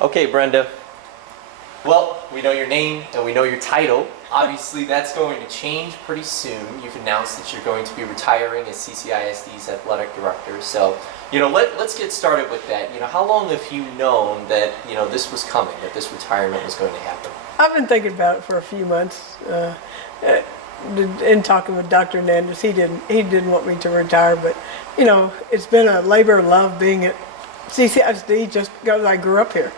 Okay, Brenda. Well, we know your name and we know your title. Obviously, that's going to change pretty soon. You've announced that you're going to be retiring as CCISD's Athletic Director. So, let's get started with that. How long have you known that, this was coming, that this retirement was going to happen? I've been thinking about it for a few months. In talking with Dr. Hernandez, he didn't want me to retire, but, it's been a labor of love being at CCISD just because I grew up here.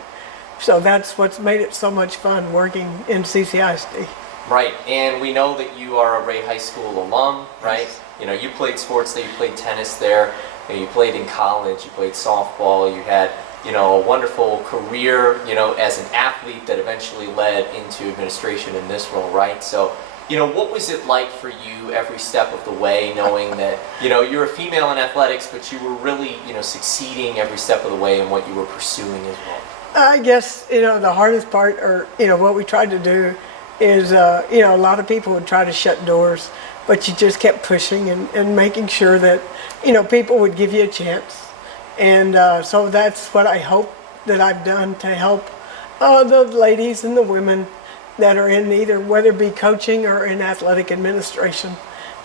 So that's what's made it so much fun working in CCISD. Right, and we know that you are a Ray High School alum, right? You played sports there, you played tennis there, you played in college, you played softball, you had, a wonderful career, as an athlete that eventually led into administration in this role, right? So, what was it like for you every step of the way, knowing that, you're a female in athletics, but you were really, succeeding every step of the way in what you were pursuing as well? I guess, the hardest part, or, what we tried to do is, a lot of people would try to shut doors, but you just kept pushing and making sure that, people would give you a chance. And so that's what I hope that I've done to help the ladies and the women that are in either, whether it be coaching or in athletic administration,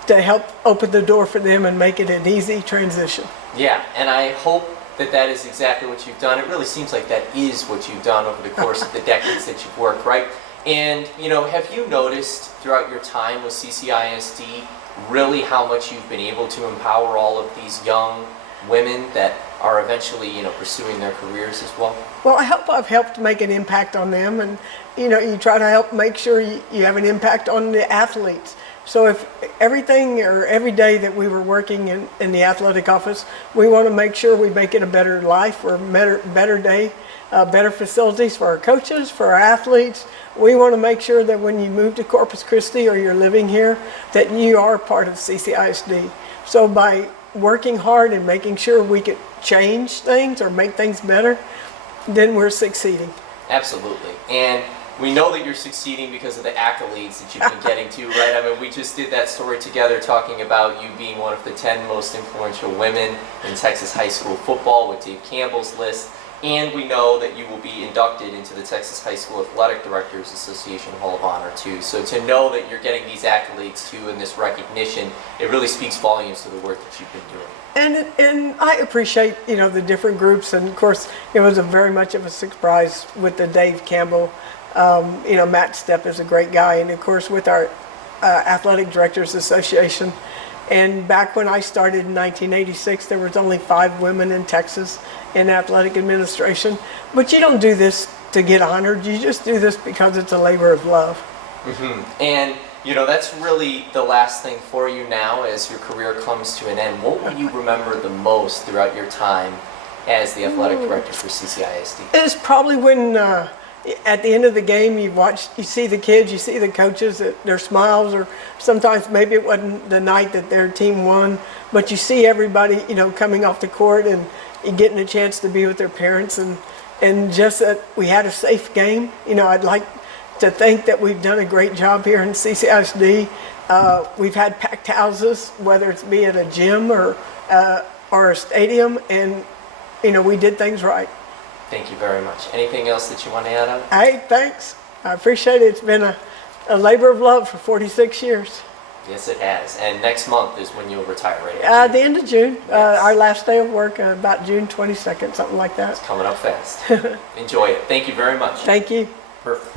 to help open the door for them and make it an easy transition. Yeah, and I hope that is exactly what you've done. It really seems like that is what you've done over the course of the decades that you've worked, right? And, have you noticed throughout your time with CCISD really how much you've been able to empower all of these young women that are eventually, pursuing their careers as well? Well, I hope I've helped make an impact on them, and, you try to help make sure you have an impact on the athletes. So if everything or every day that we were working in the athletic office, we want to make sure we make it a better life or better day, better facilities for our coaches, for our athletes. We want to make sure that when you move to Corpus Christi or you're living here, that you are part of CCISD. So by working hard and making sure we could change things or make things better, then we're succeeding. Absolutely. And we know that you're succeeding because of the accolades that you've been getting to, right? I mean, we just did that story together talking about you being one of the 10 most influential women in Texas high school football with Dave Campbell's list. And we know that you will be inducted into the Texas High School Athletic Directors Association Hall of Honor too. So to know that you're getting these accolades too and this recognition, it really speaks volumes to the work that you've been doing. And I appreciate, the different groups. And of course, it was very much of a surprise with the Dave Campbell. Matt Stepp is a great guy. And of course, with our Athletic Directors Association. And back when I started in 1986, there was only 5 women in Texas in athletic administration. But you don't do this to get honored. You just do this because it's a labor of love. Mm-hmm. And, that's really the last thing for you now as your career comes to an end. What will you remember the most throughout your time as the athletic director for CCISD? It's probably when at the end of the game, you see the kids, you see the coaches, their smiles, or sometimes maybe it wasn't the night that their team won, but you see everybody, coming off the court and getting a chance to be with their parents, and just that we had a safe game. I'd like to think that we've done a great job here in CCISD. We've had packed houses, whether it's be at a gym or a stadium, and we did things right. Thank you very much. Anything else that you want to add on? Hey, thanks. I appreciate it. It's been a labor of love for 46 years. Yes, it has. And next month is when you'll retire, right? The end of June. Yes. Our last day of work, about June 22nd, something like that. It's coming up fast. Enjoy it. Thank you very much. Thank you. Perfect.